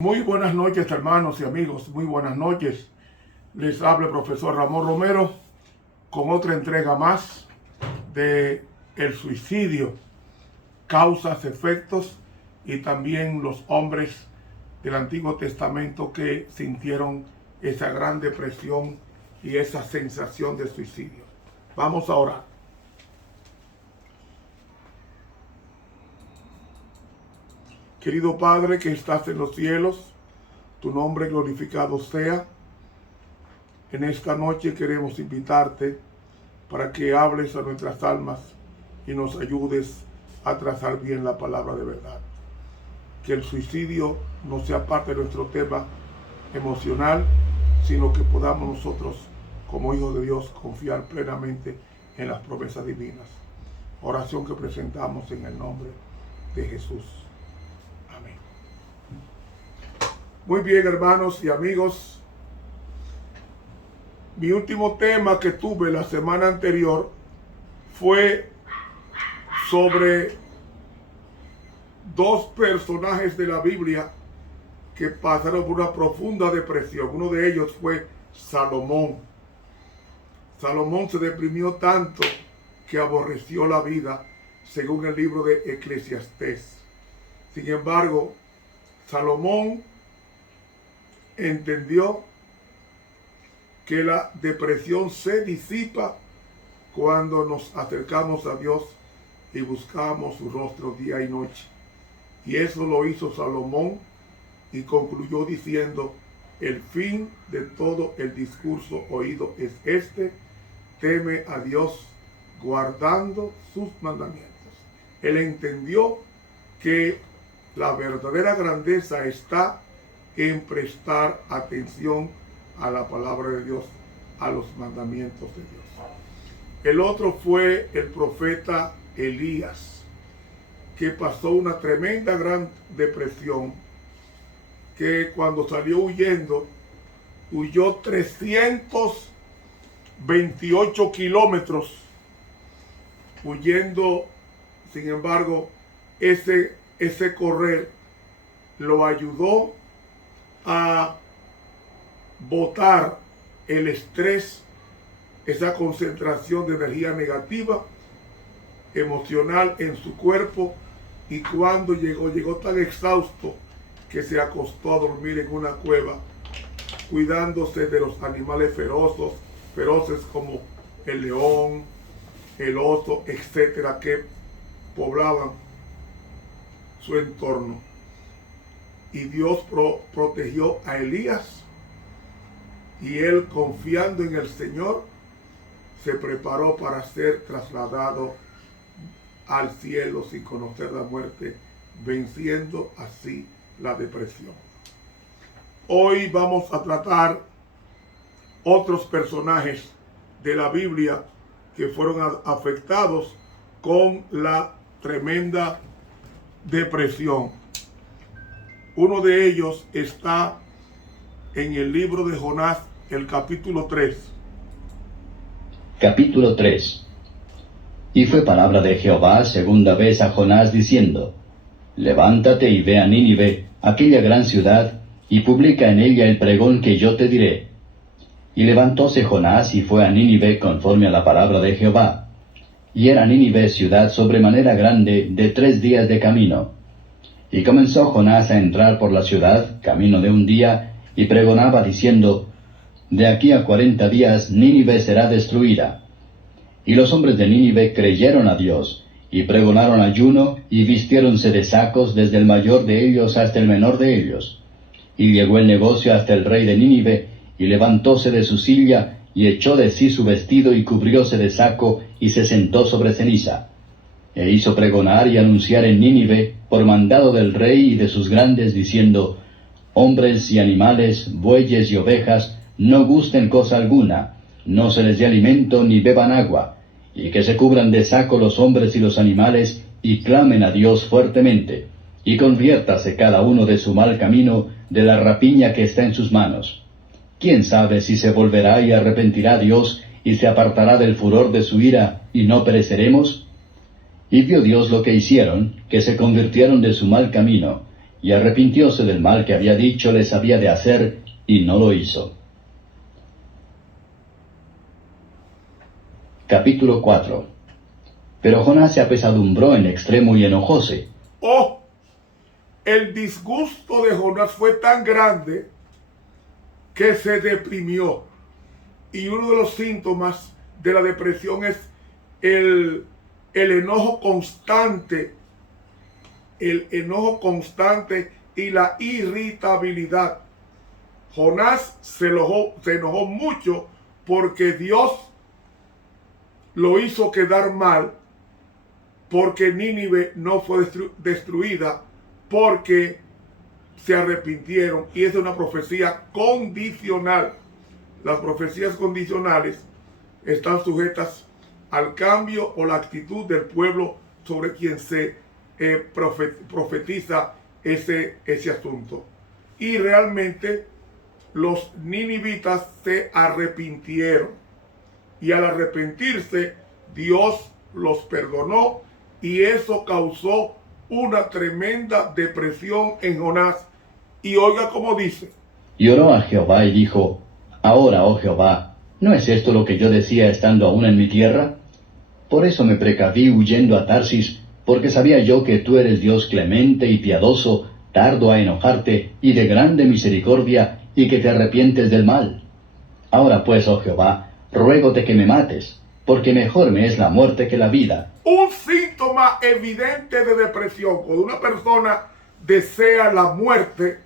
Muy buenas noches, hermanos y amigos, muy buenas noches. Les habla el profesor Ramón Romero con otra entrega más de el suicidio, causas, efectos y también los hombres del Antiguo Testamento que sintieron esa gran depresión y esa sensación de suicidio. Vamos a orar. Querido Padre que estás en los cielos, tu nombre glorificado sea. En esta noche queremos invitarte para que hables a nuestras almas y nos ayudes a trazar bien la palabra de verdad. Que el suicidio no sea parte de nuestro tema emocional, sino que podamos nosotros, como hijos de Dios, confiar plenamente en las promesas divinas. Oración que presentamos en el nombre de Jesús. Amén. Muy bien, hermanos y amigos. Mi último tema que tuve la semana anterior fue sobre dos personajes de la Biblia que pasaron por una profunda depresión. Uno de ellos fue Salomón. Salomón se deprimió tanto que aborreció la vida, según el libro de Eclesiastés. Sin embargo, Salomón entendió que la depresión se disipa cuando nos acercamos a Dios y buscamos su rostro día y noche. Y eso lo hizo Salomón y concluyó diciendo: el fin de todo el discurso oído es este: teme a Dios guardando sus mandamientos. Él entendió que la verdadera grandeza está en prestar atención a la palabra de Dios, a los mandamientos de Dios. El otro fue el profeta Elías, que pasó una tremenda gran depresión, que cuando salió huyendo, huyó 328 kilómetros, huyendo. Sin embargo, ese correr lo ayudó a botar el estrés, esa concentración de energía negativa, emocional en su cuerpo, y cuando llegó tan exhausto que se acostó a dormir en una cueva, cuidándose de los animales feroces como el león, el oso, etcétera, que poblaban su entorno. Y Dios protegió a Elías, y él, confiando en el Señor, se preparó para ser trasladado al cielo sin conocer la muerte, venciendo así la depresión. Hoy vamos a tratar otros personajes de la Biblia que fueron afectados con la tremenda depresión. Uno de ellos está en el libro de Jonás, el capítulo 3. Capítulo 3. Y fue palabra de Jehová segunda vez a Jonás diciendo: levántate y ve a Nínive, aquella gran ciudad, y publica en ella el pregón que yo te diré. Y levantóse Jonás y fue a Nínive conforme a la palabra de Jehová. Y era Nínive ciudad sobremanera grande, de 3 días de camino. Y comenzó Jonás a entrar por la ciudad, camino de un día, y pregonaba diciendo: de aquí a 40 días Nínive será destruida. Y los hombres de Nínive creyeron a Dios, y pregonaron ayuno, y vistiéronse de sacos desde el mayor de ellos hasta el menor de ellos. Y llegó el negocio hasta el rey de Nínive, y levantóse de su silla, y echó de sí su vestido, y cubrióse de saco, y se sentó sobre ceniza. E hizo pregonar y anunciar en Nínive, por mandado del rey y de sus grandes, diciendo: hombres y animales, bueyes y ovejas, no gusten cosa alguna, no se les dé alimento ni beban agua, y que se cubran de saco los hombres y los animales, y clamen a Dios fuertemente, y conviértase cada uno de su mal camino, de la rapiña que está en sus manos. ¿Quién sabe si se volverá y arrepentirá Dios, y se apartará del furor de su ira, y no pereceremos? Y vio Dios lo que hicieron, que se convirtieron de su mal camino, y arrepintióse del mal que había dicho les había de hacer, y no lo hizo. Capítulo 4. Pero Jonás se apesadumbró en extremo y enojóse. Oh, el disgusto de Jonás fue tan grande que se deprimió. Y uno de los síntomas de la depresión es el enojo constante, y la irritabilidad. Jonás se enojó mucho porque Dios lo hizo quedar mal, porque Nínive no fue destruida, porque se arrepintieron. Y es una profecía condicional. Las profecías condicionales están sujetas al cambio o la actitud del pueblo sobre quien se profetiza ese asunto. Y realmente los ninivitas se arrepintieron. Y al arrepentirse, Dios los perdonó, y eso causó una tremenda depresión en Jonás. Y oiga cómo dice. Y oró a Jehová y dijo: Ahora, oh Jehová, ¿no es esto lo que yo decía estando aún en mi tierra? Por eso me precaví huyendo a Tarsis, porque sabía yo que tú eres Dios clemente y piadoso, tardo a enojarte y de grande misericordia, y que te arrepientes del mal. Ahora pues, oh Jehová, ruégote que me mates, porque mejor me es la muerte que la vida. Un síntoma evidente de depresión, cuando una persona desea la muerte,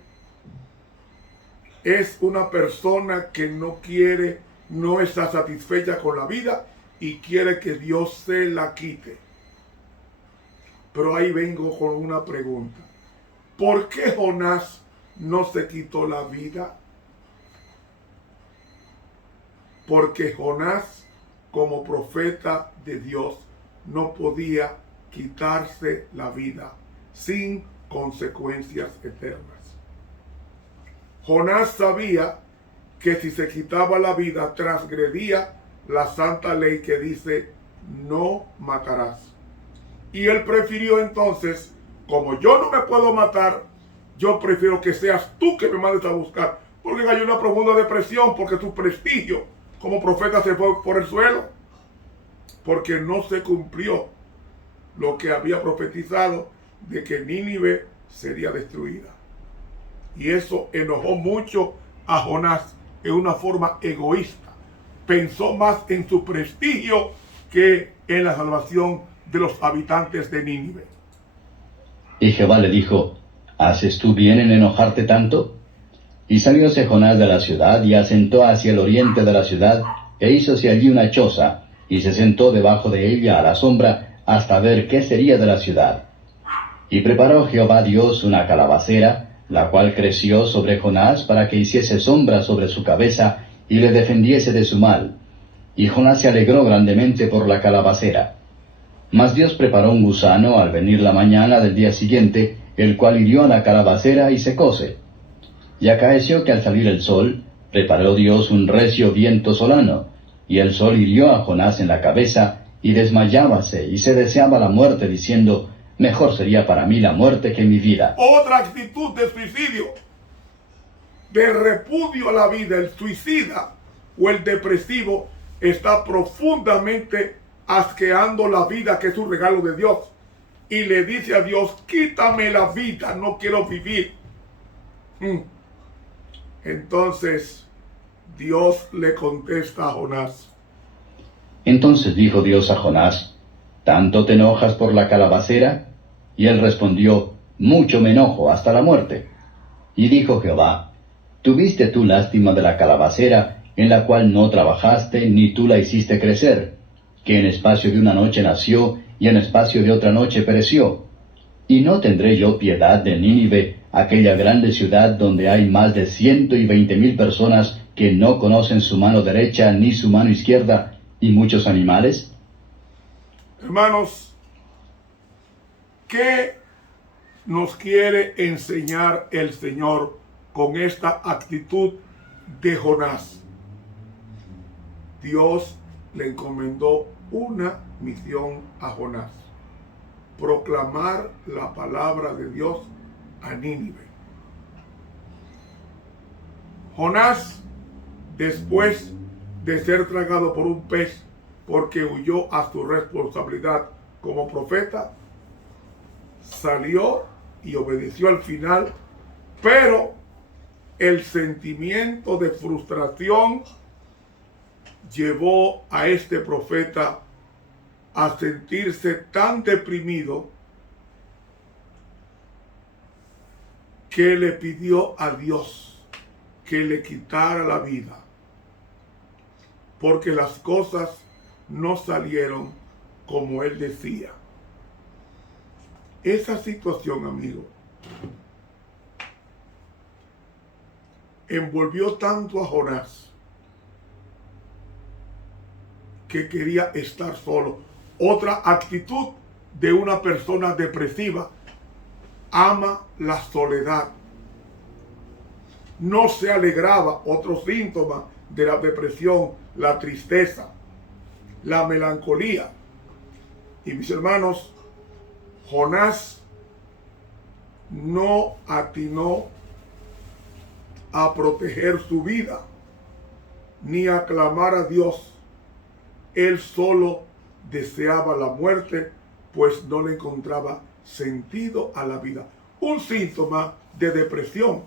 es una persona que no está satisfecha con la vida y quiere que Dios se la quite. Pero ahí vengo con una pregunta. ¿Por qué Jonás no se quitó la vida? Porque Jonás, como profeta de Dios, no podía quitarse la vida sin consecuencias eternas. Jonás sabía que si se quitaba la vida transgredía la santa ley que dice: no matarás. Y él prefirió entonces, como yo no me puedo matar, yo prefiero que seas tú que me mandes a buscar, porque hay una profunda depresión, porque tu prestigio como profeta se fue por el suelo, porque no se cumplió lo que había profetizado de que Nínive sería destruida. Y eso enojó mucho a Jonás en una forma egoísta. Pensó más en su prestigio que en la salvación de los habitantes de Nínive. Y Jehová le dijo: ¿Haces tú bien en enojarte tanto? Y salióse Jonás de la ciudad, y asentó hacia el oriente de la ciudad, e hízose allí una choza, y se sentó debajo de ella a la sombra, hasta ver qué sería de la ciudad. Y preparó Jehová Dios una calabacera, la cual creció sobre Jonás para que hiciese sombra sobre su cabeza, y le defendiese de su mal. Y Jonás se alegró grandemente por la calabacera. Mas Dios preparó un gusano al venir la mañana del día siguiente, el cual hirió a la calabacera y secóse. Y acaeció que al salir el sol, preparó Dios un recio viento solano, y el sol hirió a Jonás en la cabeza, y desmayábase, y se deseaba la muerte, diciendo: mejor sería para mí la muerte que mi vida. Otra actitud de suicidio, de repudio a la vida. El suicida o el depresivo está profundamente asqueando la vida, que es un regalo de Dios, y le dice a Dios: quítame la vida, no quiero vivir. Entonces Dios le contesta a Jonás. Entonces dijo Dios a Jonás: ¿tanto te enojas por la calabacera? Y él respondió: mucho me enojo, hasta la muerte. Y dijo Jehová: ¿tuviste tú lástima de la calabacera, en la cual no trabajaste, ni tú la hiciste crecer, que en espacio de una noche nació, y en espacio de otra noche pereció? ¿Y no tendré yo piedad de Nínive, aquella grande ciudad donde hay más de 120,000 personas que no conocen su mano derecha ni su mano izquierda, y muchos animales? Hermanos, ¿qué nos quiere enseñar el Señor con esta actitud de Jonás? Dios le encomendó una misión a Jonás: proclamar la palabra de Dios a Nínive. Jonás, después de ser tragado por un pez porque huyó a su responsabilidad como profeta, salió y obedeció al final, pero el sentimiento de frustración llevó a este profeta a sentirse tan deprimido que le pidió a Dios que le quitara la vida, porque las cosas no salieron como él decía. Esa situación, amigo, envolvió tanto a Jonás que quería estar solo. Otra actitud de una persona depresiva: ama la soledad. No se alegraba. Otro síntoma de la depresión: la tristeza, la melancolía. Y mis hermanos, Jonás no atinó a proteger su vida ni a clamar a Dios. Él solo deseaba la muerte, pues no le encontraba sentido a la vida. Un síntoma de depresión.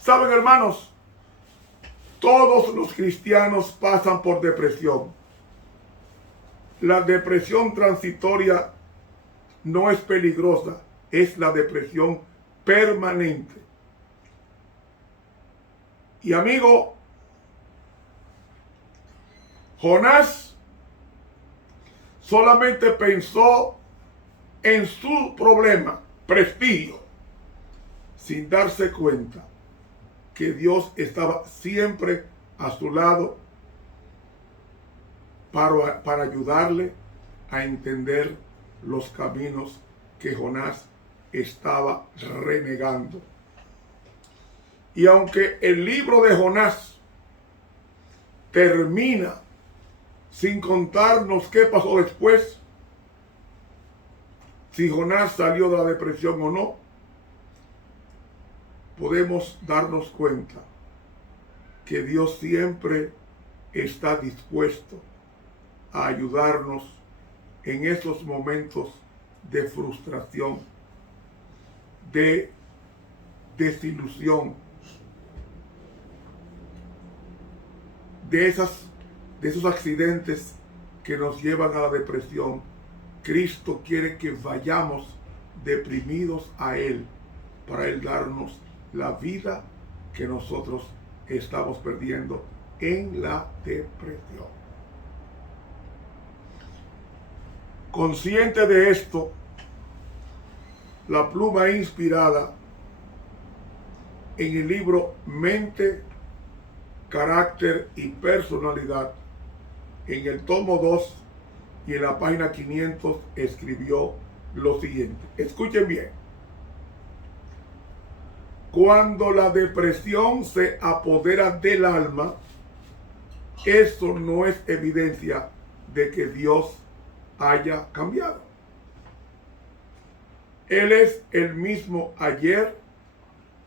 ¿Saben, hermanos? Todos los cristianos pasan por depresión. La depresión transitoria no es peligrosa, es la depresión permanente. Y amigo, Jonás solamente pensó en su problema, prestigio, sin darse cuenta que Dios estaba siempre a su lado para ayudarle a entender los caminos que Jonás estaba renegando. Y aunque el libro de Jonás termina sin contarnos qué pasó después, si Jonás salió de la depresión o no, podemos darnos cuenta que Dios siempre está dispuesto a ayudarnos en esos momentos de frustración, de desilusión, de esos accidentes que nos llevan a la depresión. Cristo quiere que vayamos deprimidos a Él, para Él darnos la vida que nosotros estamos perdiendo en la depresión. Consciente de esto, la pluma inspirada en el libro Mente, Carácter y Personalidad, en el tomo 2 y en la página 500, escribió lo siguiente. Escuchen bien. Cuando la depresión se apodera del alma, eso no es evidencia de que Dios haya cambiado. Él es el mismo ayer,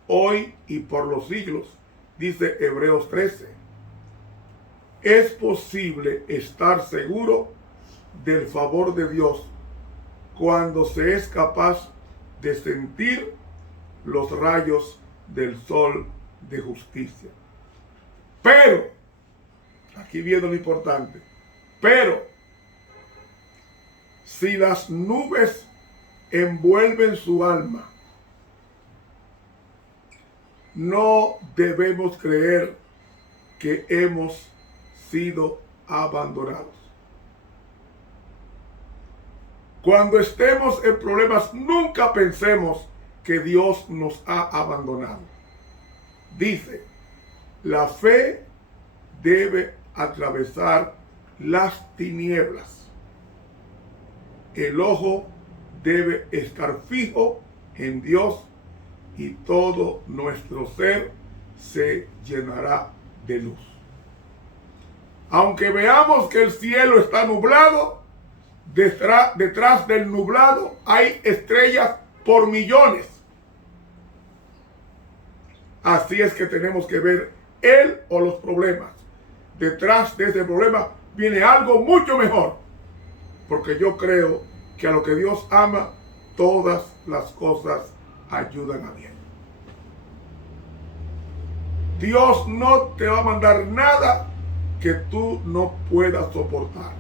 hoy y por los siglos, dice Hebreos 13. Es posible estar seguro del favor de Dios cuando se es capaz de sentir los rayos del sol de justicia. Pero, aquí viene lo importante, pero si las nubes envuelven su alma, no debemos creer que hemos sido abandonados. Cuando estemos en problemas, nunca pensemos que Dios nos ha abandonado. Dice, la fe debe atravesar las tinieblas. El ojo debe estar fijo en Dios y todo nuestro ser se llenará de luz. Aunque veamos que el cielo está nublado, detrás del nublado hay estrellas por millones. Así es que tenemos que ver él o los problemas. Detrás de ese problema viene algo mucho mejor. Porque yo creo que a lo que Dios ama, todas las cosas ayudan a bien. Dios no te va a mandar nada que tú no puedas soportar.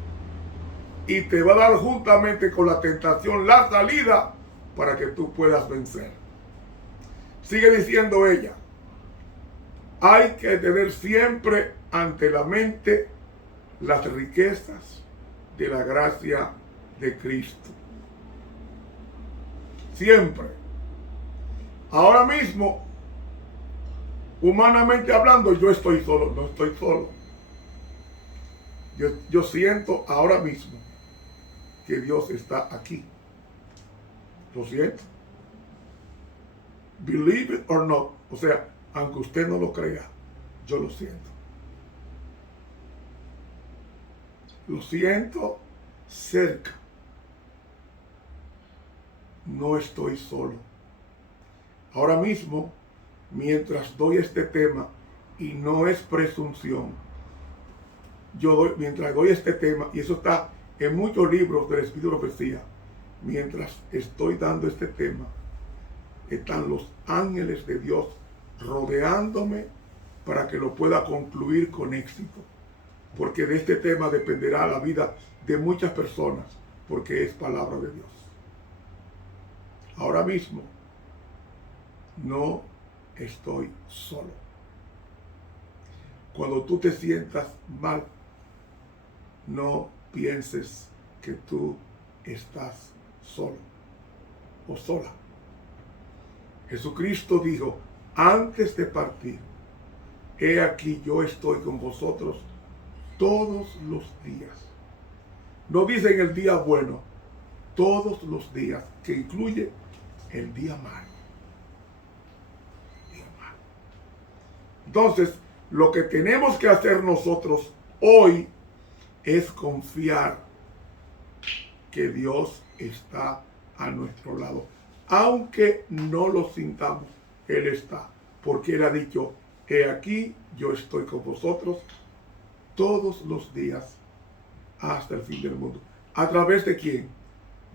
Y te va a dar juntamente con la tentación la salida para que tú puedas vencer. Sigue diciendo ella, hay que tener siempre ante la mente las riquezas de la gracia de Cristo. Siempre. Ahora mismo, humanamente hablando, yo estoy solo, no estoy solo. Yo siento ahora mismo que Dios está aquí. Lo siento. Believe it or not. O sea, aunque usted no lo crea, yo lo siento. Lo siento cerca. No estoy solo. Ahora mismo, mientras doy este tema, y no es presunción, mientras doy este tema, y eso está en muchos libros del Espíritu de Profecía, mientras estoy dando este tema, están los ángeles de Dios rodeándome para que lo pueda concluir con éxito. Porque de este tema dependerá la vida de muchas personas, porque es palabra de Dios. Ahora mismo, no estoy solo. Cuando tú te sientas mal, no pienses que tú estás solo o sola. Jesucristo dijo, antes de partir, he aquí yo estoy con vosotros todos los días. No dice en el día bueno, todos los días, que incluye el día malo. Entonces, lo que tenemos que hacer nosotros hoy es confiar que Dios está a nuestro lado. Aunque no lo sintamos, Él está. Porque Él ha dicho, he aquí, yo estoy con vosotros todos los días hasta el fin del mundo. ¿A través de quién?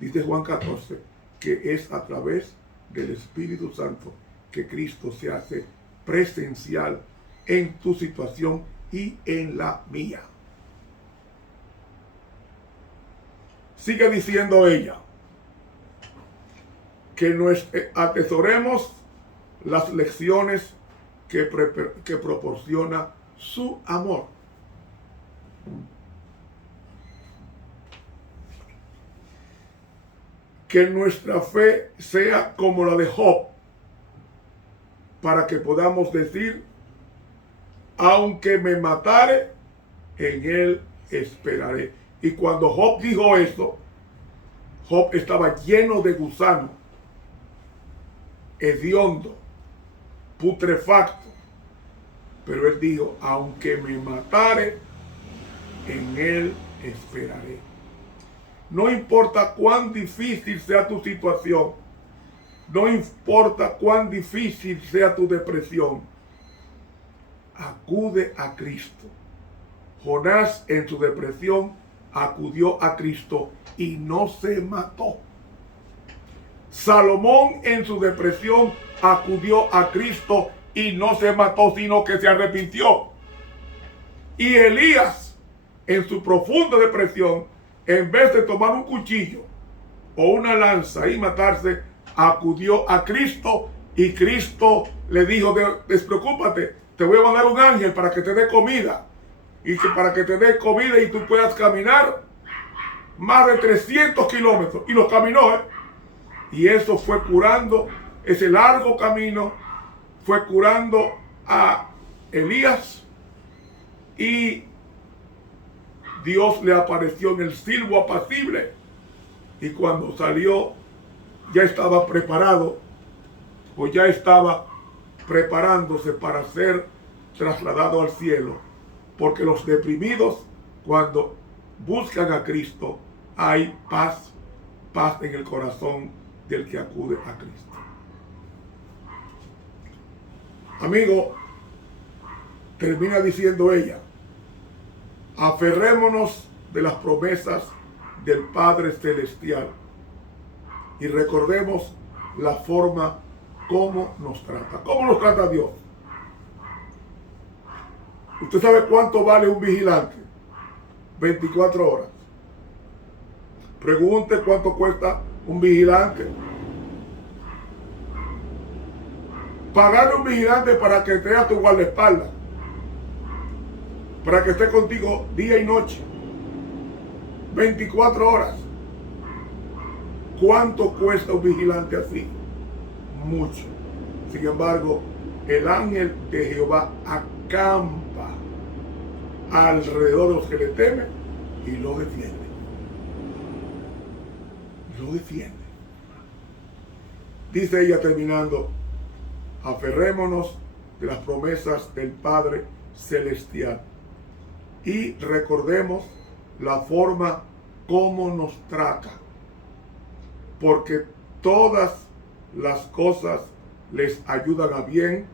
Dice Juan 14, que es a través del Espíritu Santo que Cristo se hace presencial en tu situación y en la mía. Sigue diciendo ella, que atesoremos las lecciones que proporciona su amor. Que nuestra fe sea como la de Job, para que podamos decir, aunque me matare, en él esperaré. Y cuando Job dijo eso, Job estaba lleno de gusanos, hediondo, putrefacto. Pero él dijo, aunque me matare, en él esperaré. No importa cuán difícil sea tu situación, no importa cuán difícil sea tu depresión, acude a Cristo. Jonás en su depresión acudió a Cristo y no se mató. Salomón en su depresión acudió a Cristo y no se mató, sino que se arrepintió. Y Elías en su profunda depresión, en vez de tomar un cuchillo o una lanza y matarse, acudió a Cristo y Cristo le dijo, despreocúpate, te voy a mandar un ángel para que te dé comida. Y que para que te dé comida y tú puedas caminar más de 300 kilómetros. Y los caminó, Y eso fue curando, ese largo camino, fue curando a Elías. Y Dios le apareció en el silbo apacible. Y cuando salió, ya estaba preparado, o ya estaba preparándose para ser trasladado al cielo. Porque los deprimidos, cuando buscan a Cristo, hay paz en el corazón del que acude a Cristo. Amigo, termina diciendo ella, aferrémonos de las promesas del Padre Celestial y recordemos la forma como nos trata. ¿Cómo nos trata Dios? ¿Usted sabe cuánto vale un vigilante? 24 horas. Pregunte cuánto cuesta un vigilante. Pagarle un vigilante para que esté a tu guardaespaldas, para que esté contigo día y noche, 24 horas. ¿Cuánto cuesta un vigilante así? Mucho. Sin embargo, el ángel de Jehová acampa alrededor de los que le temen y lo defiende. Lo defiende. Dice ella terminando, aferrémonos de las promesas del Padre Celestial y recordemos la forma como nos trata, porque todas las cosas les ayudan a bien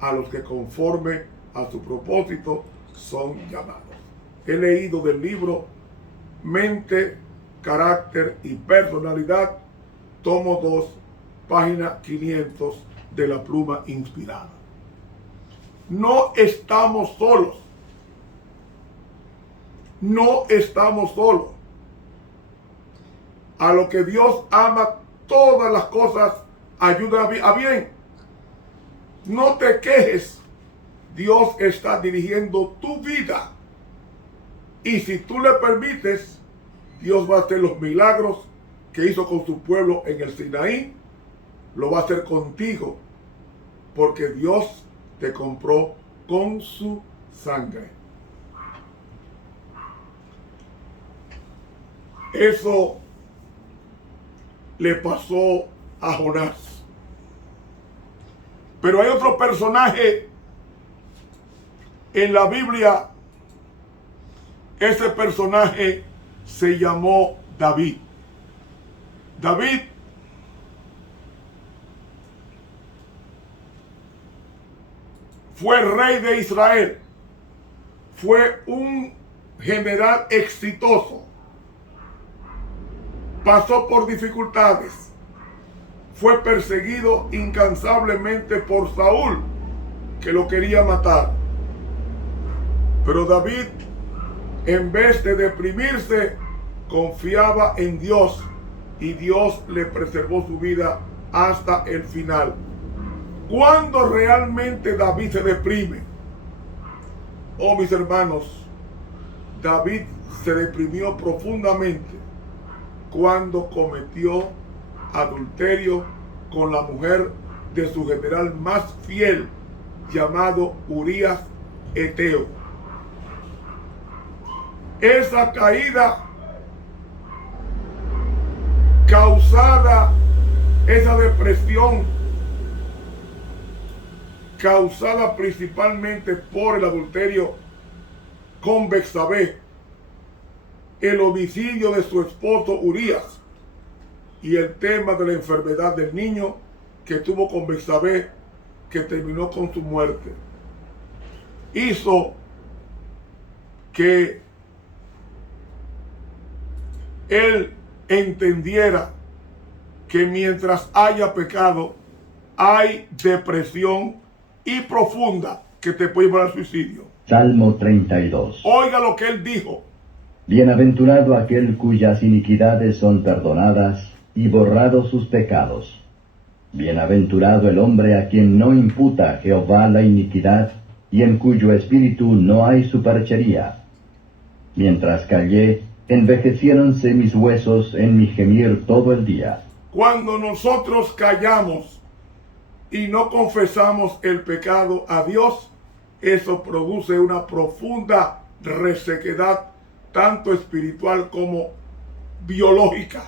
a los que conforme a su propósito son llamados. He leído del libro Mente, Carácter y Personalidad, tomo 2, página 500 de la Pluma Inspirada. No estamos solos. No estamos solos. A lo que Dios ama, todas las cosas ayudan a bien. No te quejes. Dios está dirigiendo tu vida. Y si tú le permites, Dios va a hacer los milagros que hizo con su pueblo en el Sinaí. Lo va a hacer contigo. Porque Dios te compró con su sangre. Eso le pasó a Jonás. Pero hay otro personaje en la Biblia. Ese personaje se llamó David. David fue rey de Israel. Fue un general exitoso. Pasó por dificultades. Fue perseguido incansablemente por Saúl, que lo quería matar. Pero David, en vez de deprimirse, confiaba en Dios y Dios le preservó su vida hasta el final. ¿Cuándo realmente David se deprime? Oh, mis hermanos, David se deprimió profundamente cuando cometió adulterio con la mujer de su general más fiel, llamado Urías Eteo. Esa caída causada, esa depresión causada principalmente por el adulterio con Betsabé, el homicidio de su esposo Urías y el tema de la enfermedad del niño que tuvo con Betsabé, que terminó con su muerte, hizo que él entendiera que mientras haya pecado, hay depresión y profunda que te puede llevar al suicidio. Salmo 32. Oiga lo que él dijo. Bienaventurado aquel cuyas iniquidades son perdonadas y borrados sus pecados. Bienaventurado el hombre a quien no imputa Jehová la iniquidad y en cuyo espíritu no hay superchería. Mientras callé, envejeciéronse mis huesos en mi gemir todo el día. Cuando nosotros callamos y no confesamos el pecado a Dios, eso produce una profunda resequedad, tanto espiritual como biológica.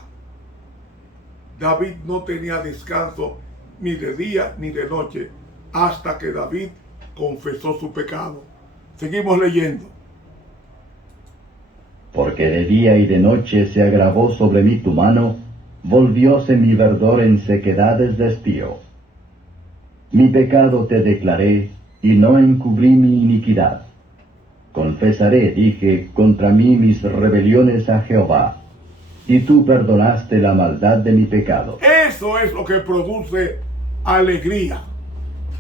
David no tenía descanso ni de día ni de noche hasta que David confesó su pecado. Seguimos leyendo. Porque de día y de noche se agravó sobre mí tu mano, volvióse mi verdor en sequedades de estío. Mi pecado te declaré, y no encubrí mi iniquidad. Confesaré, dije, contra mí mis rebeliones a Jehová, y tú perdonaste la maldad de mi pecado. Eso es lo que produce alegría,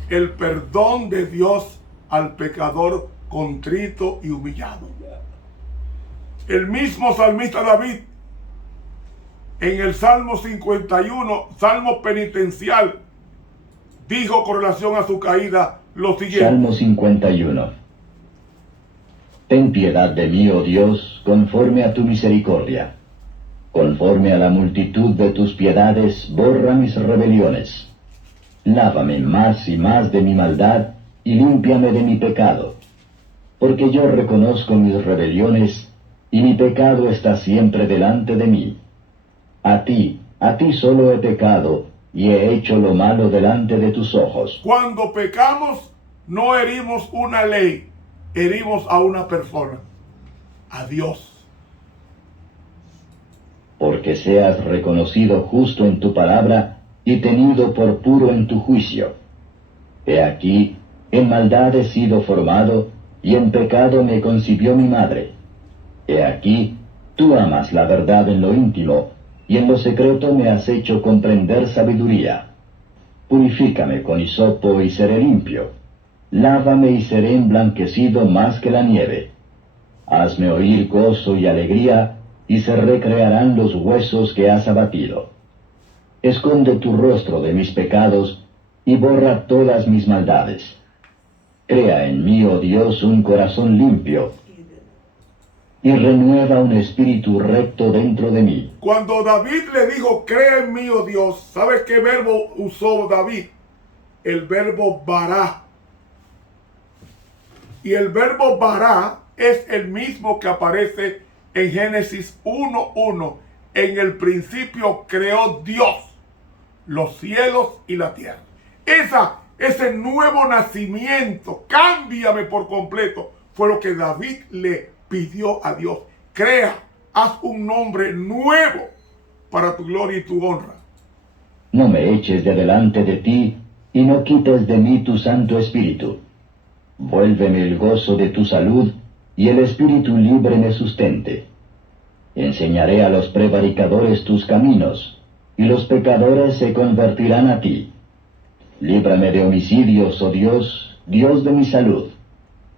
el perdón de Dios al pecador contrito y humillado. El mismo salmista David, en el Salmo 51, Salmo penitencial, dijo con relación a su caída lo siguiente. Salmo 51. Ten piedad de mí, oh Dios, conforme a tu misericordia. Conforme a la multitud de tus piedades, borra mis rebeliones. Lávame más y más de mi maldad, y límpiame de mi pecado. Porque yo reconozco mis rebeliones, y mi pecado está siempre delante de mí. A ti solo he pecado, y he hecho lo malo delante de tus ojos. Cuando pecamos, no herimos una ley, herimos a una persona, a Dios. Porque seas reconocido justo en tu palabra, y tenido por puro en tu juicio. He aquí, en maldad he sido formado, y en pecado me concibió mi madre. He aquí, tú amas la verdad en lo íntimo, y en lo secreto me has hecho comprender sabiduría. Purifícame con hisopo y seré limpio. Lávame y seré emblanquecido más que la nieve. Hazme oír gozo y alegría, y se recrearán los huesos que has abatido. Esconde tu rostro de mis pecados, y borra todas mis maldades. Crea en mí, oh Dios, un corazón limpio, y renueva un espíritu recto dentro de mí. Cuando David le dijo, crea en mí, oh Dios, ¿sabes qué verbo usó David? El verbo bará. Y el verbo bará es el mismo que aparece en Génesis 1:1. En el principio creó Dios los cielos y la tierra. Ese nuevo nacimiento, cámbiame por completo, fue lo que David le pidió a Dios. Crea, haz un nombre nuevo para tu gloria y tu honra. No me eches de delante de ti, y no quites de mí tu Santo Espíritu. Vuélveme el gozo de tu salud, y el espíritu libre me sustente. Enseñaré a los prevaricadores tus caminos, y los pecadores se convertirán a ti. Líbrame de homicidios, oh Dios, Dios de mi salud.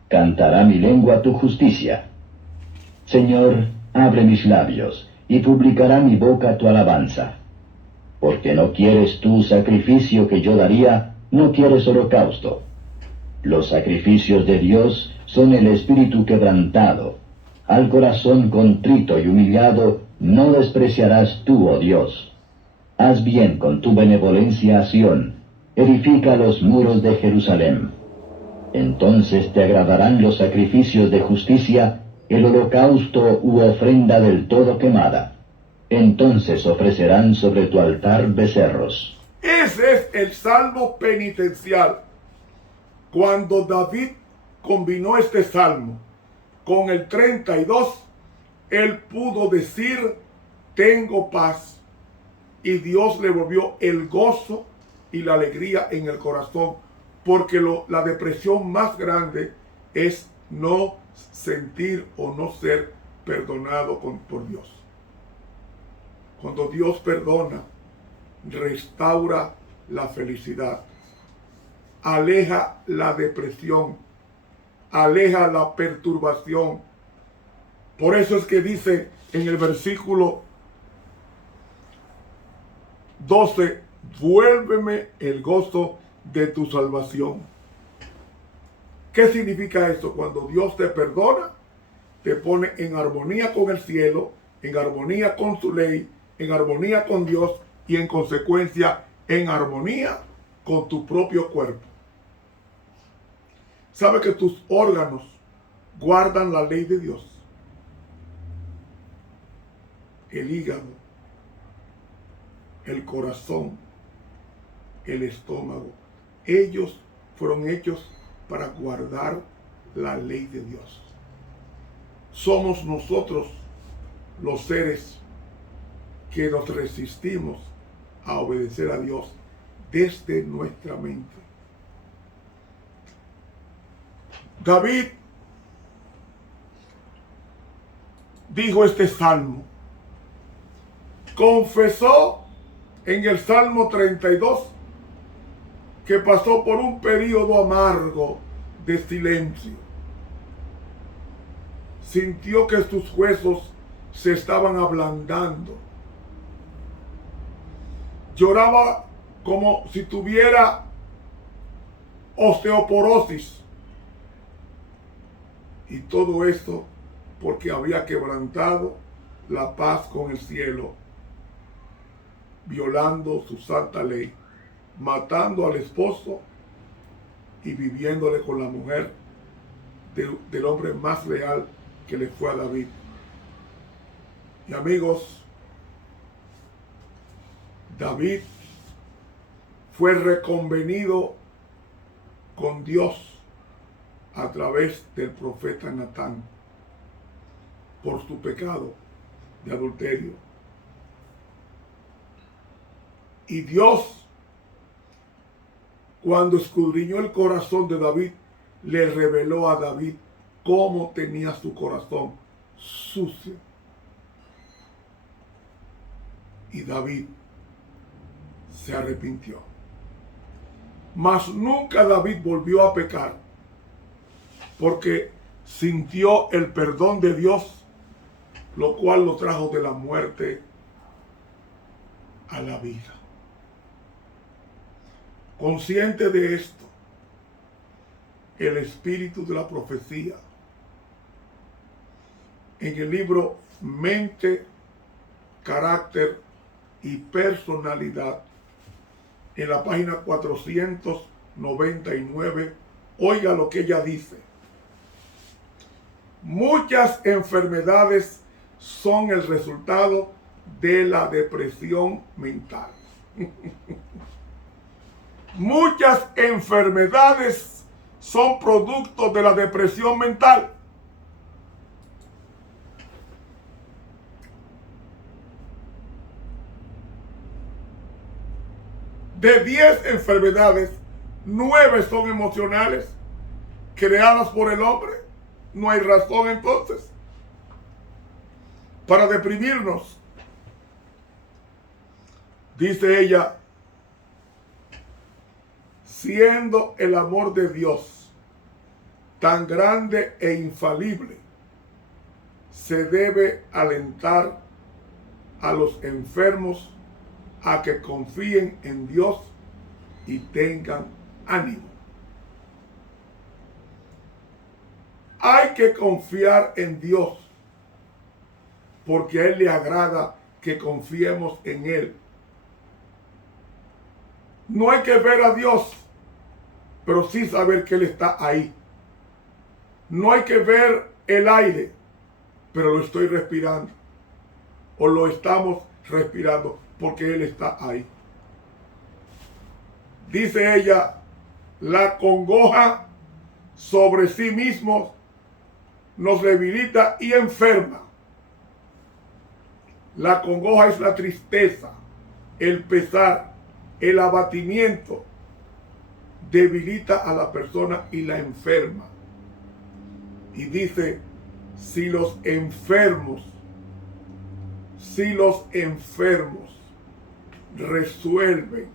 Cantará mi lengua tu justicia. Señor, abre mis labios, y publicará mi boca tu alabanza. Porque no quieres tú sacrificio que yo daría, no quieres holocausto. Los sacrificios de Dios son el espíritu quebrantado. Al corazón contrito y humillado no despreciarás tú, oh Dios. Haz bien con tu benevolencia a Sión, edifica los muros de Jerusalén. Entonces te agradarán los sacrificios de justicia, el holocausto u ofrenda del todo quemada. Entonces ofrecerán sobre tu altar becerros. Ese es el salmo penitencial. Cuando David combinó este salmo con el 32, él pudo decir, tengo paz. Y Dios le volvió el gozo y la alegría en el corazón. Porque la depresión más grande es no sentir o no ser perdonado por Dios. Cuando Dios perdona, restaura la felicidad, aleja la depresión, aleja la perturbación. Por eso es que dice en el versículo 12, vuélveme el gozo de tu salvación. ¿Qué significa esto? Cuando Dios te perdona, te pone en armonía con el cielo, en armonía con su ley, en armonía con Dios y en consecuencia en armonía con tu propio cuerpo. ¿Sabe que tus órganos guardan la ley de Dios? El hígado, el corazón, el estómago. Ellos fueron hechos para guardar la ley de Dios. Somos nosotros los seres que nos resistimos a obedecer a Dios desde nuestra mente. David dijo este salmo. Confesó en el Salmo 32 que pasó por un periodo amargo de silencio. Sintió que sus huesos se estaban ablandando. Lloraba como si tuviera osteoporosis. Y todo esto porque había quebrantado la paz con el cielo, violando su santa ley, matando al esposo y viviéndole con la mujer del hombre más leal que le fue a David. Y amigos, David fue reconvenido con Dios a través del profeta Natán por su pecado de adulterio. Y Dios, cuando escudriñó el corazón de David, le reveló a David cómo tenía su corazón sucio. Y David se arrepintió. Mas nunca David volvió a pecar, porque sintió el perdón de Dios, lo cual lo trajo de la muerte a la vida. Consciente de esto, el espíritu de la profecía, en el libro Mente, Carácter y Personalidad, en la página 499, oiga lo que ella dice. Muchas enfermedades son el resultado de la depresión mental. Muchas enfermedades son producto de la depresión mental. De 10 enfermedades, 9 son emocionales, creadas por el hombre. No hay razón entonces para deprimirnos. Dice ella, siendo el amor de Dios tan grande e infalible, se debe alentar a los enfermos a que confíen en Dios y tengan ánimo. Hay que confiar en Dios, porque a Él le agrada que confiemos en Él. No hay que ver a Dios, pero sí saber que Él está ahí. No hay que ver el aire, pero lo estoy respirando, o lo estamos respirando, porque Él está ahí. Dice ella, la congoja sobre sí mismo nos debilita y enferma. La congoja es la tristeza, el pesar, el abatimiento. Debilita a la persona y la enferma. Y dice, si los enfermos resuelven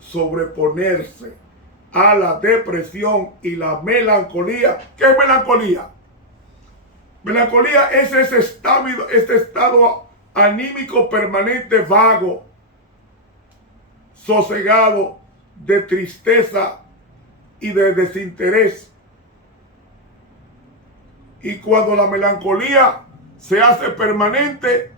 sobreponerse a la depresión y la melancolía. ¿Qué es melancolía? Melancolía es ese estado anímico permanente, vago, sosegado, de tristeza y de desinterés. Y cuando la melancolía se hace permanente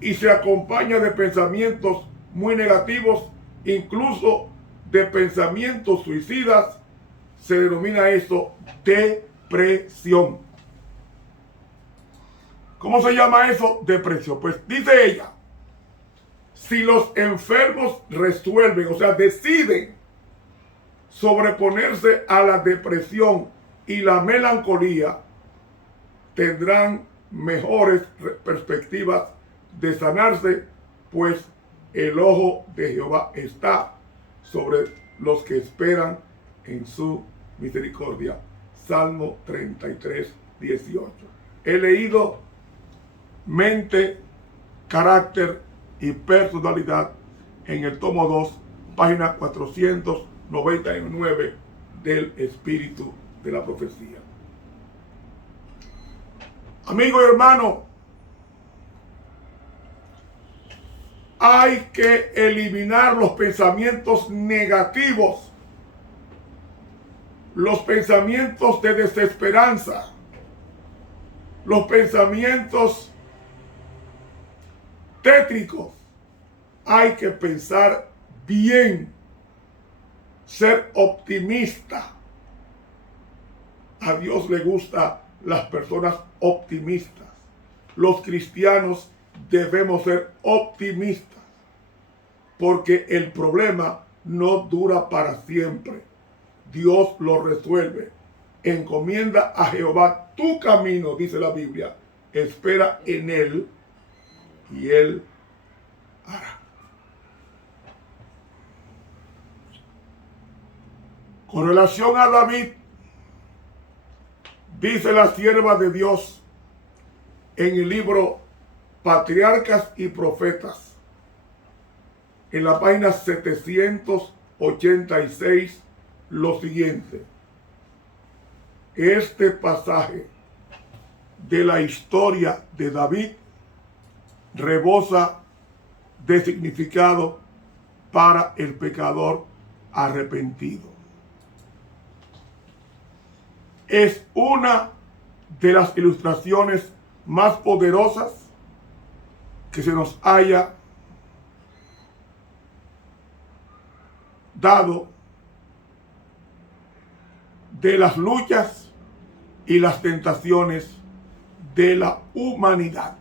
y se acompaña de pensamientos muy negativos, incluso de pensamientos suicidas, se denomina eso depresión. ¿Cómo se llama eso? Depresión. Pues dice ella, si los enfermos resuelven, o sea, deciden sobreponerse a la depresión y la melancolía, tendrán mejores perspectivas de sanarse, pues el ojo de Jehová está sobre los que esperan en su misericordia. Salmo 33, 18. He leído mente, carácter y personalidad en el tomo 2, página 499 del Espíritu de la Profecía. Amigo y hermano, hay que eliminar los pensamientos negativos, los pensamientos de desesperanza, los pensamientos tétricos. Hay que pensar bien, ser optimista. A Dios le gustan las personas optimistas. Los cristianos debemos ser optimistas, porque el problema no dura para siempre. Dios lo resuelve. Encomienda a Jehová tu camino, dice la Biblia. Espera en Él y Él hará. Con relación a David, dice la sierva de Dios en el libro Patriarcas y Profetas, en la página 786, lo siguiente: este pasaje de la historia de David rebosa de significado para el pecador arrepentido. Es una de las ilustraciones más poderosas que se nos haya dado de las luchas y las tentaciones de la humanidad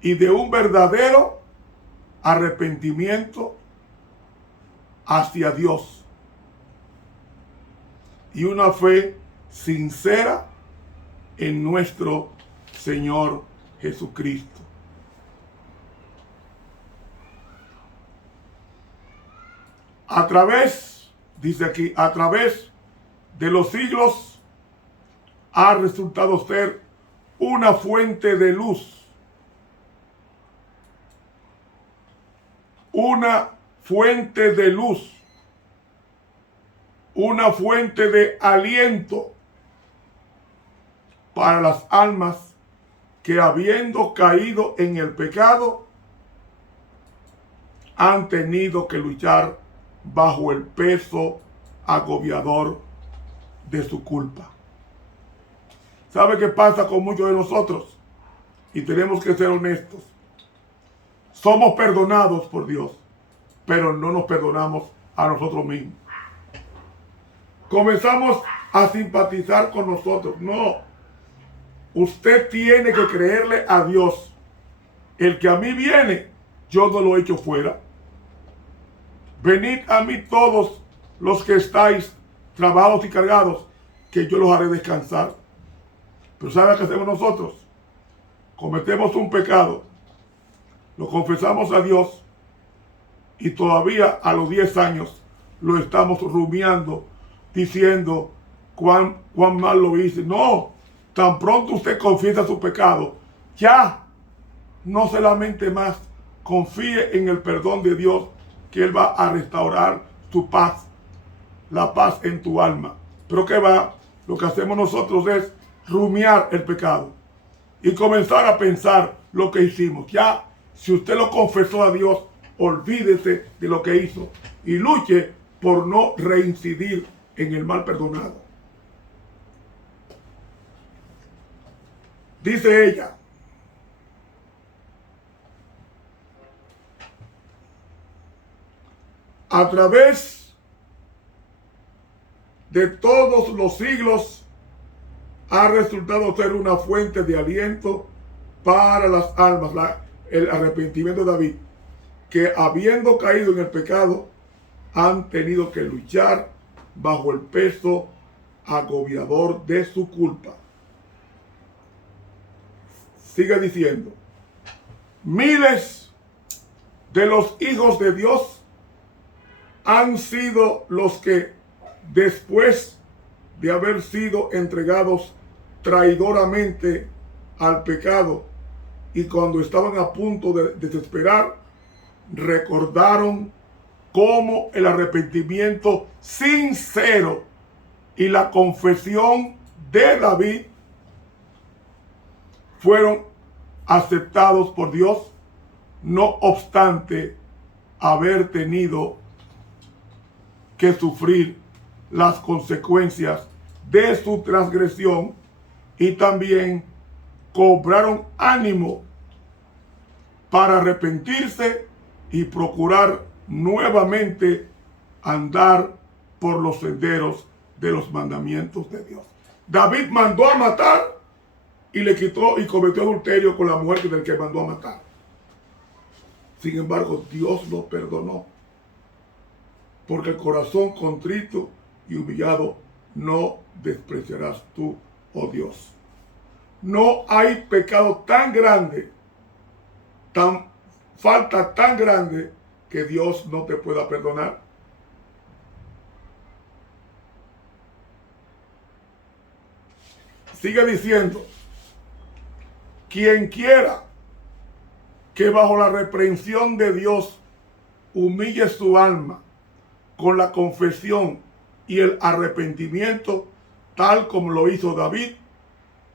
y de un verdadero arrepentimiento hacia Dios y una fe sincera en nuestro Señor Jesucristo. A través, dice aquí, a través de los siglos ha resultado ser una fuente de luz, una fuente de luz, una fuente de aliento para las almas que, habiendo caído en el pecado, han tenido que luchar bajo el peso agobiador de su culpa. ¿Sabe qué pasa con muchos de nosotros? Y tenemos que ser honestos. Somos perdonados por Dios, pero no nos perdonamos a nosotros mismos. Comenzamos a simpatizar con nosotros. No. Usted tiene que creerle a Dios. El que a mí viene, yo no lo echo fuera. Venid a mí todos los que estáis trabajados y cargados, que yo los haré descansar. Pero ¿sabe qué hacemos nosotros? Cometemos un pecado, lo confesamos a Dios y todavía a los 10 años lo estamos rumiando, diciendo cuán mal lo hice. No, tan pronto usted confiesa su pecado, ya no se lamente más, confíe en el perdón de Dios, que Él va a restaurar tu paz, la paz en tu alma. Pero ¿qué va? Lo que hacemos nosotros es rumiar el pecado y comenzar a pensar lo que hicimos. Ya, si usted lo confesó a Dios, olvídese de lo que hizo y luche por no reincidir en el mal perdonado. Dice ella: a través de todos los siglos ha resultado ser una fuente de aliento para las almas, el arrepentimiento de David, que habiendo caído en el pecado, han tenido que luchar bajo el peso agobiador de su culpa. Sigue diciendo: miles de los hijos de Dios han sido los que, después de haber sido entregados traidoramente al pecado y cuando estaban a punto de desesperar, recordaron cómo el arrepentimiento sincero y la confesión de David fueron aceptados por Dios, no obstante haber tenido que sufrir las consecuencias de su transgresión, y también cobraron ánimo para arrepentirse y procurar nuevamente andar por los senderos de los mandamientos de Dios. David mandó a matar y le quitó y cometió adulterio con la mujer del que mandó a matar. Sin embargo, Dios lo perdonó, porque el corazón contrito y humillado no despreciarás tú, oh Dios. No hay pecado tan grande, falta tan grande que Dios no te pueda perdonar. Sigue diciendo: quien quiera que bajo la reprensión de Dios humille su alma con la confesión y el arrepentimiento, tal como lo hizo David,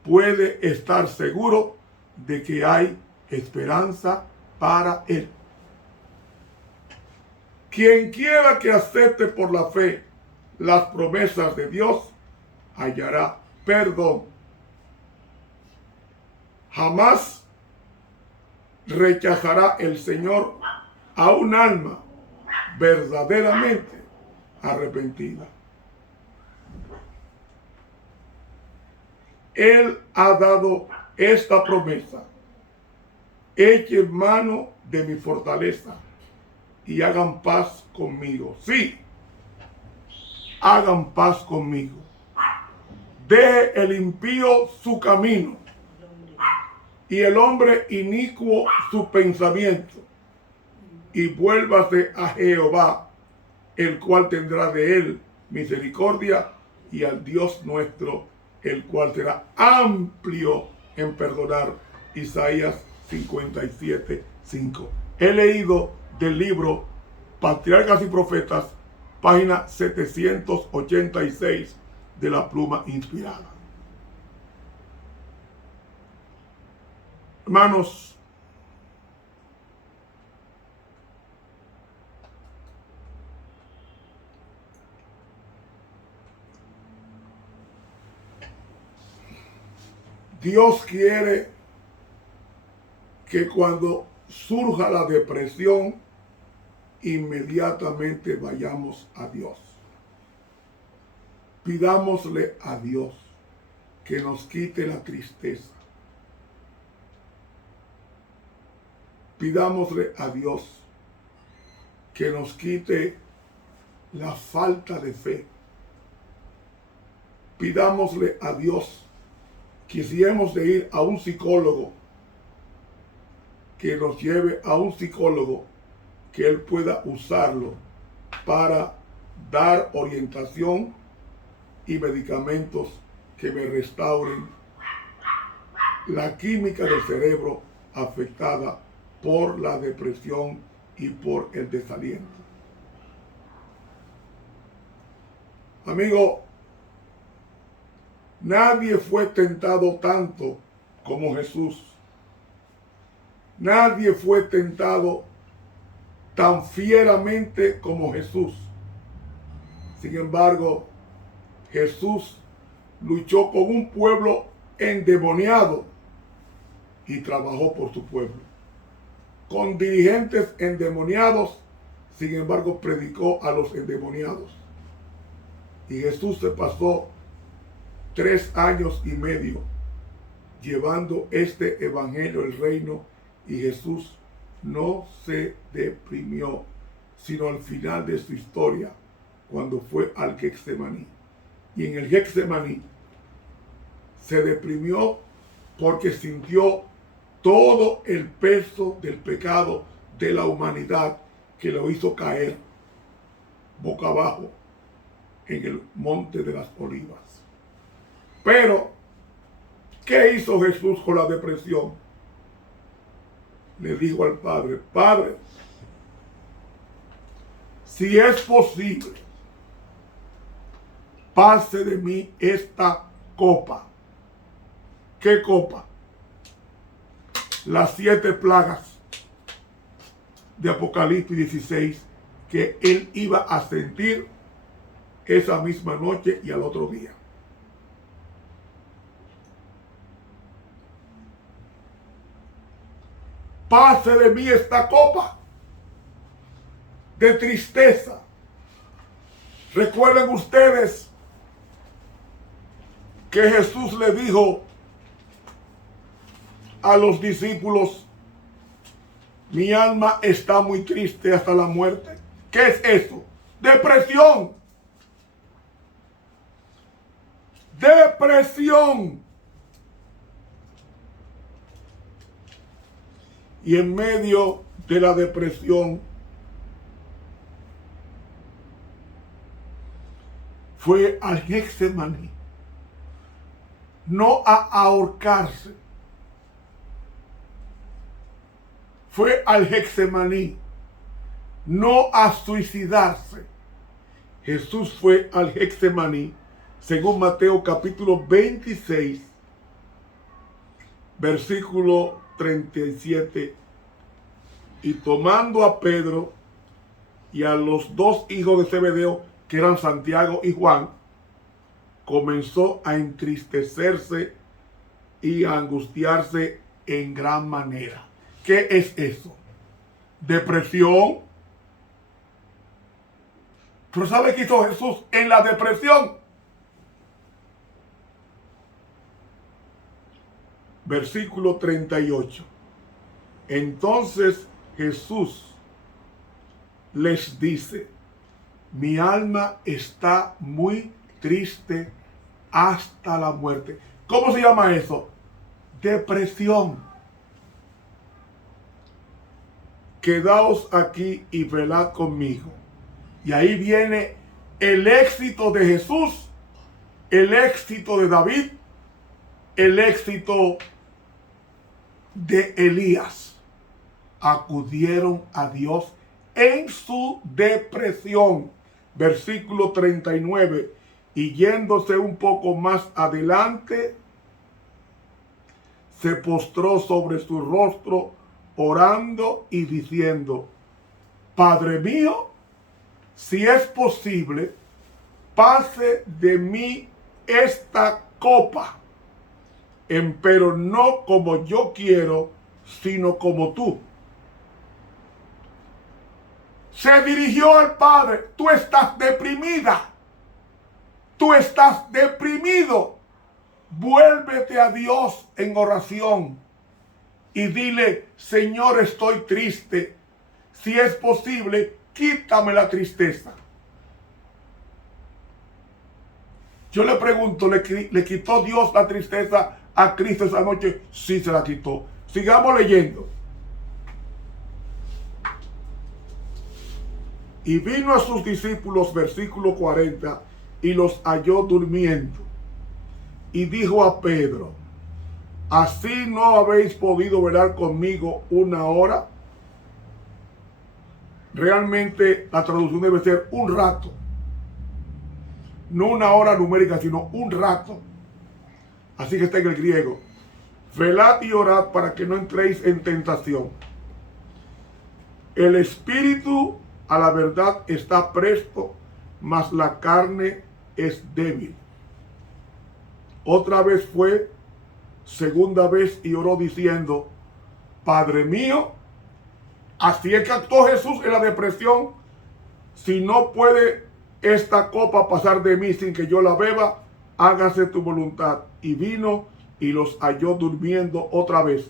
puede estar seguro de que hay esperanza para él. Quien quiera que acepte por la fe las promesas de Dios, hallará perdón. Jamás rechazará el Señor a un alma verdaderamente arrepentida. Él ha dado esta promesa: echen mano de mi fortaleza y hagan paz conmigo. Sí, hagan paz conmigo. Deje el impío su camino y el hombre inicuo su pensamiento, y vuélvase a Jehová, el cual tendrá de él misericordia, y al Dios nuestro, el cual será amplio en perdonar. Isaías 57:5. He leído del libro Patriarcas y Profetas, página 786 de la Pluma Inspirada. Hermanos, Dios quiere que cuando surja la depresión, inmediatamente vayamos a Dios. Pidámosle a Dios que nos quite la tristeza. Pidámosle a Dios que nos quite la falta de fe. Pidámosle a Dios que si hemos de ir a un psicólogo, que nos lleve a un psicólogo, que Él pueda usarlo para dar orientación y medicamentos que me restauren la química del cerebro afectada por la depresión y por el desaliento. Amigo, nadie fue tentado tanto como Jesús. Nadie fue tentado tan fieramente como Jesús. Sin embargo, Jesús luchó con un pueblo endemoniado y trabajó por su pueblo. Con dirigentes endemoniados, sin embargo, predicó a los endemoniados. Y Jesús se pasó 3 años y medio llevando este evangelio, el reino, y Jesús no se deprimió, sino al final de su historia, cuando fue al Getsemaní. Y en el Getsemaní se deprimió porque sintió todo el peso del pecado de la humanidad que lo hizo caer. boca abajo en el monte de las olivas. Pero, ¿qué hizo Jesús con la depresión? Le dijo al Padre: Padre, si es posible, pase de mí esta copa. ¿Qué copa? Las 7 plagas de Apocalipsis 16 que él iba a sentir esa misma noche y al otro día. Pase de mí esta copa de tristeza. Recuerden ustedes que Jesús le dijo a los discípulos: mi alma está muy triste hasta la muerte. ¿Qué es eso? Depresión. Depresión. Y en medio de la depresión fue al Getsemaní, no a ahorcarse, fue al Getsemaní, no a suicidarse. Jesús fue al Getsemaní, según Mateo capítulo 26, versículo 37, y tomando a Pedro y a los 2 hijos de Zebedeo, que eran Santiago y Juan, comenzó a entristecerse y a angustiarse en gran manera. ¿Qué es eso? Depresión. ¿Pero sabe qué hizo Jesús en la depresión? Versículo 38. Entonces Jesús les dice: mi alma está muy triste hasta la muerte. ¿Cómo se llama eso? Depresión. Quedaos aquí y velad conmigo. Y ahí viene el éxito de Jesús, el éxito de David, el éxito de Elías. Acudieron a Dios en su depresión. Versículo 39. Y yéndose un poco más adelante, se postró sobre su rostro, orando y diciendo: Padre mío, si es posible, pase de mí esta copa, empero no como yo quiero, sino como tú. Se dirigió al Padre: tú estás deprimida, tú estás deprimido, vuélvete a Dios en oración y dile: Señor, estoy triste, si es posible, quítame la tristeza. Yo le pregunto, ¿le quitó Dios la tristeza a Cristo esa noche? Sí, se la quitó. Sigamos leyendo. Y vino a sus discípulos, versículo 40, y los halló durmiendo. Y dijo a Pedro: ¿así no habéis podido velar conmigo 1 hora? Realmente la traducción debe ser un rato. No 1 hora numérica, sino un rato. Así que está en el griego. Velad y orad para que no entréis en tentación. El espíritu a la verdad está presto, mas la carne es débil. Otra vez fue, segunda vez, y oró diciendo: Padre mío, así es que actuó Jesús en la depresión. Si no puede esta copa pasar de mí sin que yo la beba, hágase tu voluntad. Y vino y los halló durmiendo otra vez,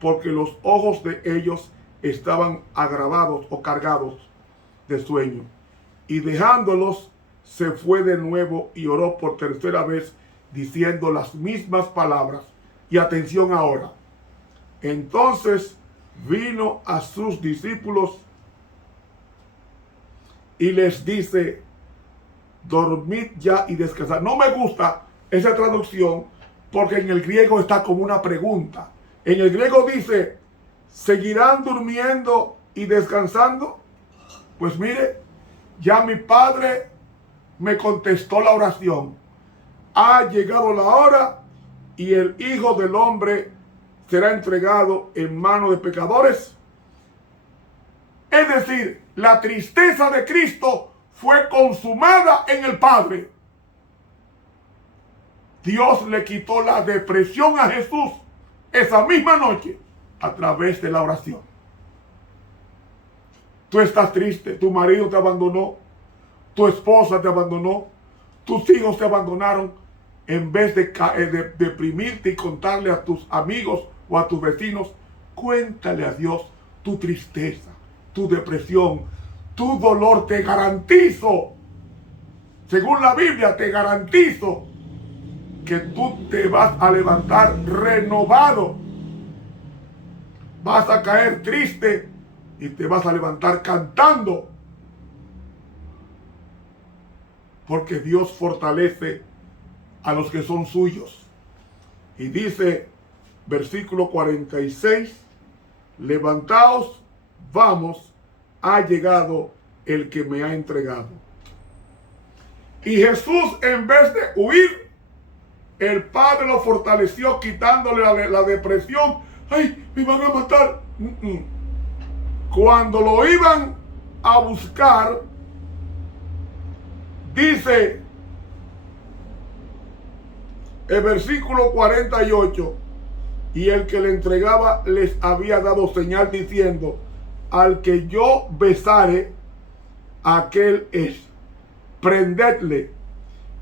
porque los ojos de ellos estaban agravados o cargados de sueño. Y dejándolos, se fue de nuevo y oró por tercera vez, diciendo las mismas palabras. Y atención ahora. Entonces vino a sus discípulos y les dice: dormid ya y descansad. No me gusta esa traducción porque en el griego está como una pregunta. En el griego dice: ¿seguirán durmiendo y descansando? Pues mire, ya mi Padre me contestó la oración. Ha llegado la hora y el Hijo del Hombre será entregado en manos de pecadores. Es decir, la tristeza de Cristo fue consumada en el Padre. Dios le quitó la depresión a Jesús esa misma noche a través de la oración. Tú estás triste, tu marido te abandonó, tu esposa te abandonó, tus hijos te abandonaron. En vez de deprimirte y contarle a tus amigos o a tus vecinos, cuéntale a Dios tu tristeza, tu depresión, tu dolor. Te garantizo, según la Biblia, te garantizo que tú te vas a levantar renovado. Vas a caer triste y te vas a levantar cantando. Porque Dios fortalece a los que son suyos. Y dice, versículo 46, levantaos, vamos, ha llegado el que me ha entregado. Y Jesús, en vez de huir, el Padre lo fortaleció quitándole la depresión. ¡Ay, me van a matar! Cuando lo iban a buscar, dice el versículo 48, y el que le entregaba les había dado señal diciendo: al que yo besare, aquel es, prendedle.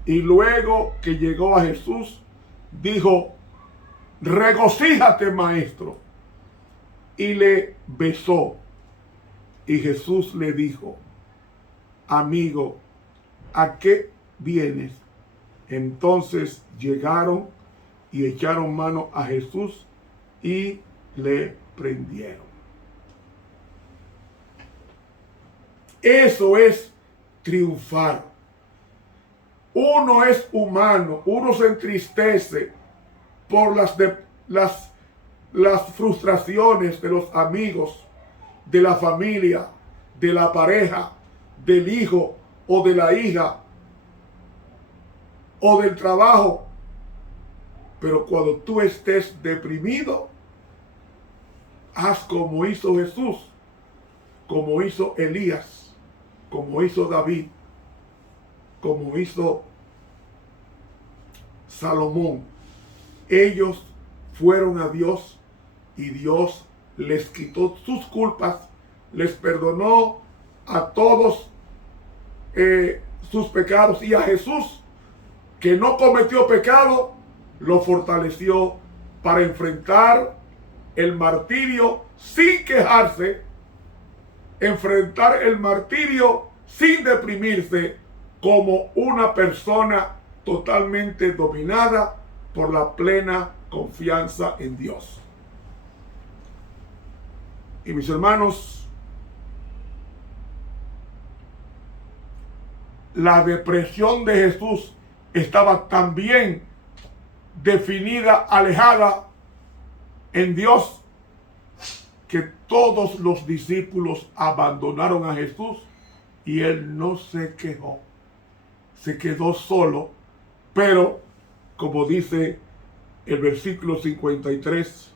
Y luego que llegó a Jesús, dijo: regocíjate, maestro. Y le besó. Y Jesús le dijo: amigo, ¿a qué vienes? Entonces llegaron y echaron mano a Jesús y le prendieron. Eso es triunfar. Uno es humano, uno se entristece por las frustraciones de los amigos, de la familia, de la pareja, del hijo o de la hija, o del trabajo. Pero cuando tú estés deprimido, haz como hizo Jesús, como hizo Elías, como hizo David, como hizo Salomón. Ellos fueron a Dios y Dios les quitó sus culpas, les perdonó a todos sus pecados, y a Jesús, que no cometió pecado, lo fortaleció para enfrentar el martirio sin quejarse, enfrentar el martirio sin deprimirse, como una persona totalmente dominada por la plena confianza en Dios. Y mis hermanos, la depresión de Jesús estaba tan bien definida, alejada en Dios, que todos los discípulos abandonaron a Jesús y él no se quejó. Se quedó solo, pero como dice el versículo 53,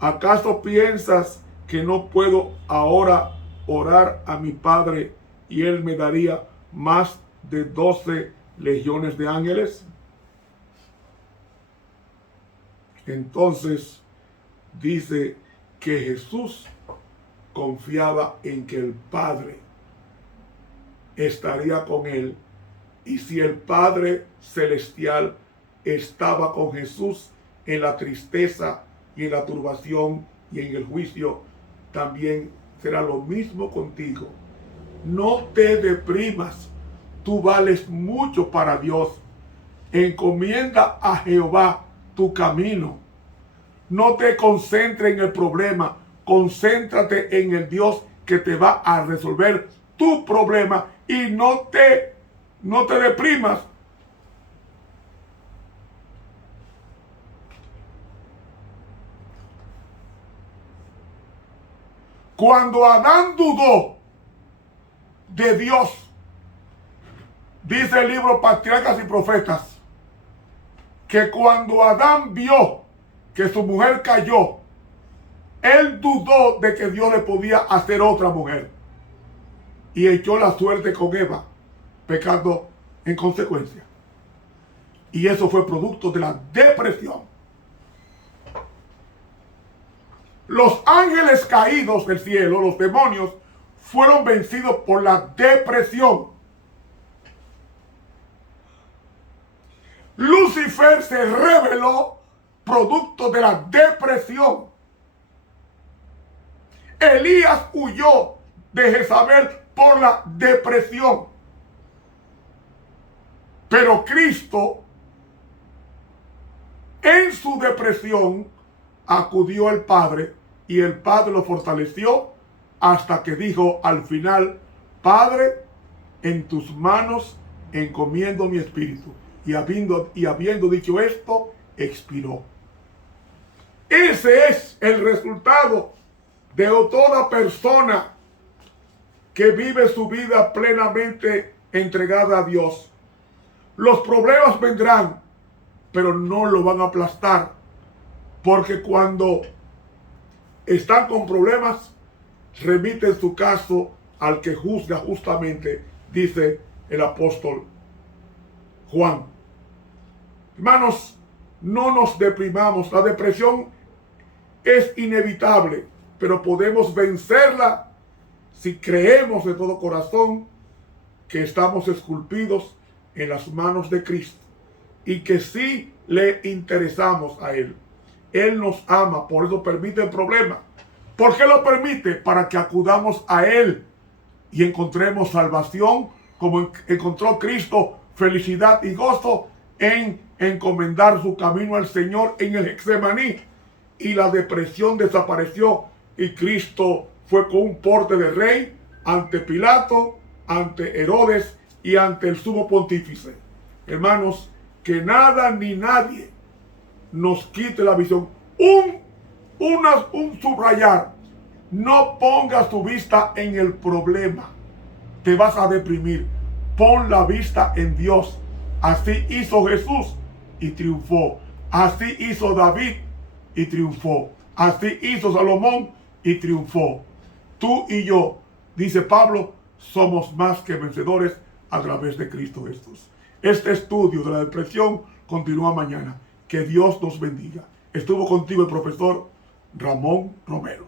¿acaso piensas que no puedo ahora orar a mi Padre y él me daría más de 12 legiones de ángeles? Entonces dice que Jesús confiaba en que el Padre estaría con él, y si el Padre Celestial estaba con Jesús en la tristeza y en la turbación y en el juicio, también será lo mismo contigo. No te deprimas, tú vales mucho para Dios. Encomienda a Jehová tu camino. No te concentres en el problema, concéntrate en el Dios que te va a resolver tu problema y no te deprimas. Cuando Adán dudó de Dios, dice el libro Patriarcas y Profetas, que cuando Adán vio que su mujer cayó, él dudó de que Dios le podía hacer otra mujer y echó la suerte con Eva, pecando en consecuencia. Y eso fue producto de la depresión. Los ángeles caídos del cielo, los demonios, fueron vencidos por la depresión. Lucifer se rebeló producto de la depresión. Elías huyó de Jezabel por la depresión. Pero Cristo, en su depresión, acudió al Padre y el Padre lo fortaleció hasta que dijo al final: Padre, en tus manos encomiendo mi espíritu. Y habiendo dicho esto, expiró. Ese es el resultado de toda persona que vive su vida plenamente entregada a Dios. Los problemas vendrán, pero no lo van a aplastar, porque cuando están con problemas, remiten su caso al que juzga justamente, dice el apóstol Juan. Hermanos, no nos deprimamos. La depresión es inevitable, pero podemos vencerla si creemos de todo corazón que estamos esculpidos en las manos de Cristo y que sí le interesamos a Él. Él nos ama, por eso permite el problema. ¿Por qué lo permite? Para que acudamos a Él y encontremos salvación, como encontró Cristo felicidad y gozo en encomendar su camino al Señor en el Getsemaní. Y la depresión desapareció y Cristo fue con un porte de rey ante Pilato, ante Herodes y ante el sumo pontífice. Hermanos, que nada ni nadie nos quite la visión. Un subrayar: no pongas tu vista en el problema, te vas a deprimir. Pon la vista en Dios. Así hizo Jesús y triunfó. Así hizo David y triunfó. Así hizo Salomón y triunfó. Tú y yo, dice Pablo, somos más que vencedores a través de Cristo Jesús. Este estudio de la depresión continúa mañana. Que Dios nos bendiga. Estuvo contigo el profesor Ramón Romero.